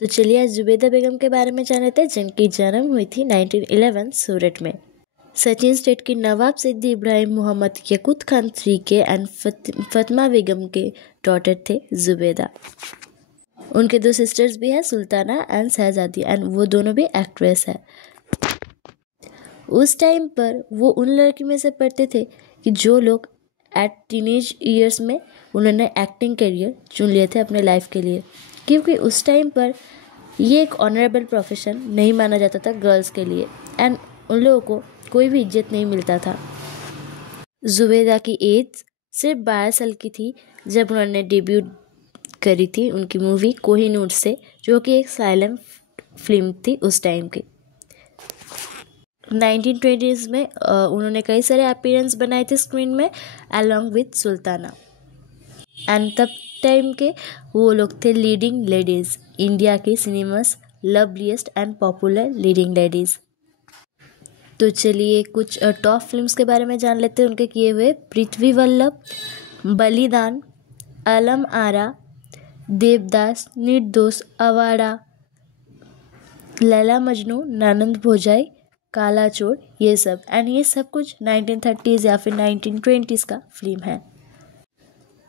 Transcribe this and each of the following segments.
तो चलिए आज जुबैदा बेगम के बारे में जान लेते हैं, जिनकी जन्म हुई थी 1911 सूरत में। सचिन स्टेट की नवाब सिद्दी इब्राहिम मोहम्मद यकूत खान III के एंड फातिमा बेगम के डॉटर थे जुबैदा। उनके 2 सिस्टर्स भी हैं, सुल्ताना एंड शहजादी, एंड वो दोनों भी एक्ट्रेस है। उस टाइम पर वो उन लड़कियों में से पढ़ते थे कि जो लोग एट टीनेज ईयर्स में उन्होंने एक्टिंग करियर चुन लिए थे अपने लाइफ के लिए, क्योंकि उस टाइम पर ये एक ऑनरेबल प्रोफेशन नहीं माना जाता था गर्ल्स के लिए, एंड उन लोगों को कोई भी इज्जत नहीं मिलता था। जुबैदा की एज सिर्फ 12 साल की थी जब उन्होंने डेब्यूट करी थी उनकी मूवी कोहिनूर से, जो कि एक साइलेंट फिल्म थी उस टाइम की। 1920s में उन्होंने कई सारे अपीयरेंस बनाए थे स्क्रीन में अलॉन्ग विद सुल्ताना, एंड तब टाइम के वो लोग थे लीडिंग लेडीज़, इंडिया की cinemas loveliest and popular leading ladies. तो चलिए कुछ टॉप फिल्म्स के बारे में जान लेते हैं उनके किए हुए। पृथ्वी वल्लभ, बलिदान, अलम आरा, देवदास, निर्दोष, आवारा, लैला मजनू, ननंद भोजाई, काला चोर, ये सब, एंड ये सब कुछ 1930s या फिर 1920s का फिल्म है।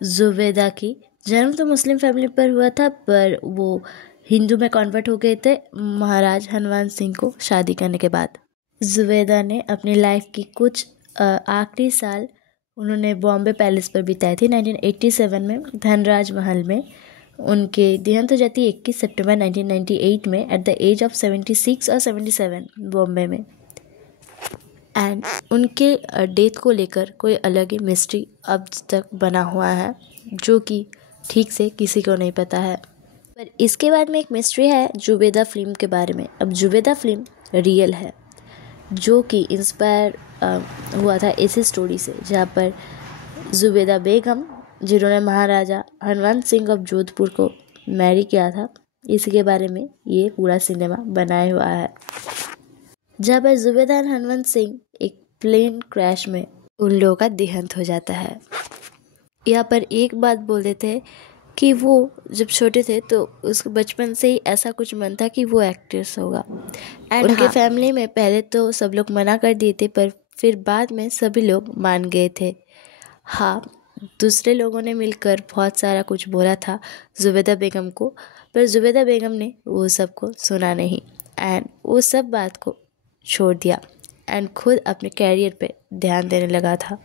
जुबैदा की जन्म तो मुस्लिम फैमिली पर हुआ था, पर वो हिंदू में कन्वर्ट हो गए थे महाराज हनवंत सिंह को शादी करने के बाद। जुबैदा ने अपनी लाइफ की कुछ आखिरी साल उन्होंने बॉम्बे पैलेस पर बिताए थे। 1987 में धनराज महल में उनके देहांत हो जाती है 21 सितंबर 1998 में एट द एज ऑफ 76 और 77 बॉम्बे में। एंड उनके डेथ को लेकर कोई अलग ही मिस्ट्री अब तक बना हुआ है, जो कि ठीक से किसी को नहीं पता है। पर इसके बाद में एक मिस्ट्री है जुबैदा फिल्म के बारे में। अब जुबैदा फिल्म रियल है, जो कि इंस्पायर हुआ था ऐसी स्टोरी से, जहाँ पर जुबैदा बेगम जिन्होंने महाराजा हनवंत सिंह ऑफ जोधपुर को मैरी किया था, इसी के बारे में ये पूरा सिनेमा बनाया हुआ है। जहाँ पर जुबैदा और हनवंत सिंह एक प्लेन क्रैश में उन लोगों का देहांत हो जाता है। यहाँ पर एक बात बोल देते हैं कि वो जब छोटे थे तो उसको बचपन से ही ऐसा कुछ मन था कि वो एक्ट्रेस होगा, एंड उनके फैमिली में पहले तो सब लोग मना कर दिए थे, पर फिर बाद में सभी लोग मान गए थे। हाँ, दूसरे लोगों ने मिलकर बहुत सारा कुछ बोला था जुबैदा बेगम को, पर जुबैदा बेगम ने वो सब को सुना नहीं, एंड वो सब बात को छोड़ दिया एंड खुद अपने कैरियर पे ध्यान देने लगा था।